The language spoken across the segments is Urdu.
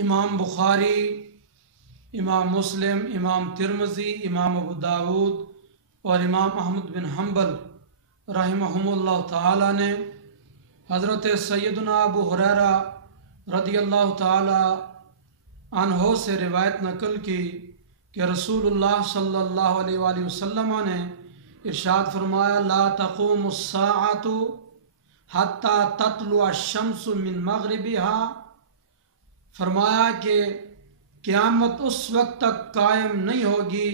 امام بخاری، امام مسلم، امام ترمذی، امام ابو داود اور امام احمد بن حنبل رحمہم اللہ تعالی نے حضرت سیدنا ابو ہریرہ رضی اللہ تعالی عنہ سے روایت نقل کی کہ رسول اللہ صلی اللہ علیہ وآلہ وسلم نے ارشاد فرمایا: لا تقوم الساعۃ حتی تطلع الشمس من مغربها، فرمایا کہ قیامت اس وقت تک قائم نہیں ہوگی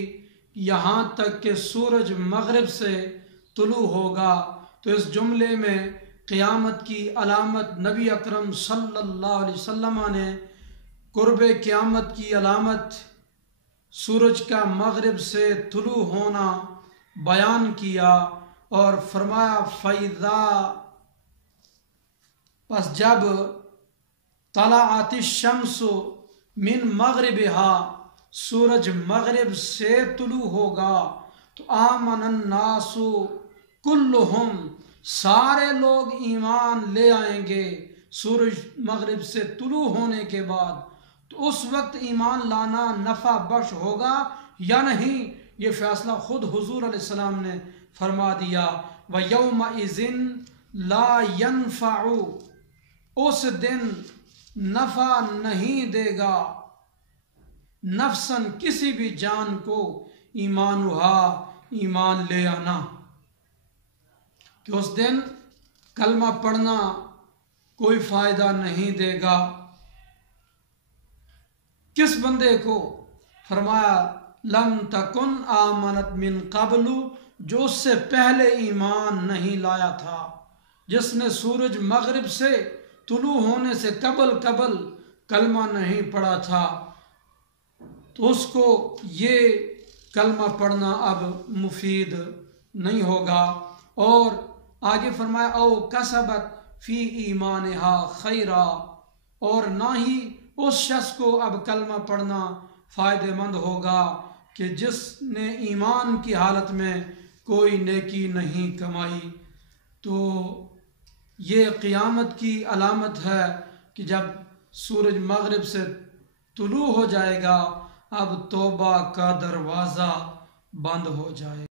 یہاں تک کہ سورج مغرب سے طلوع ہوگا۔ تو اس جملے میں قیامت کی علامت نبی اکرم صلی اللہ علیہ وسلم نے قرب قیامت کی علامت سورج کا مغرب سے طلوع ہونا بیان کیا اور فرمایا: فَإِذَا، پس جب طلعت الشمس من مغربها، سورج مغرب سے طلوع ہوگا تو آمن الناس کلہم، سارے لوگ ایمان لے آئیں گے سورج مغرب سے طلوع ہونے کے بعد۔ تو اس وقت ایمان لانا نفع بخش ہوگا یا نہیں، یہ فیصلہ خود حضور علیہ السلام نے فرما دیا۔ وَيَوْمَئِذٍ لَا يَنفع، اس دن نفع نہیں دے گا نفساً، کسی بھی جان کو، ایمان لے آنا، کہ اس دن کلمہ پڑھنا کوئی فائدہ نہیں دے گا۔ کس بندے کو؟ فرمایا: لم تکن آمنت من قبل، جو اس سے پہلے ایمان نہیں لایا تھا، جس نے سورج مغرب سے طلوع ہونے سے قبل کلمہ نہیں پڑھا تھا، تو اس کو یہ کلمہ پڑھنا اب مفید نہیں ہوگا۔ اور آگے فرمایا: او کسبت فی ایمانہا خیرا، اور نہ ہی اس شخص کو اب کلمہ پڑھنا فائدہ مند ہوگا کہ جس نے ایمان کی حالت میں کوئی نیکی نہیں کمائی۔ تو یہ قیامت کی علامت ہے کہ جب سورج مغرب سے طلوع ہو جائے گا، اب توبہ کا دروازہ بند ہو جائے گا۔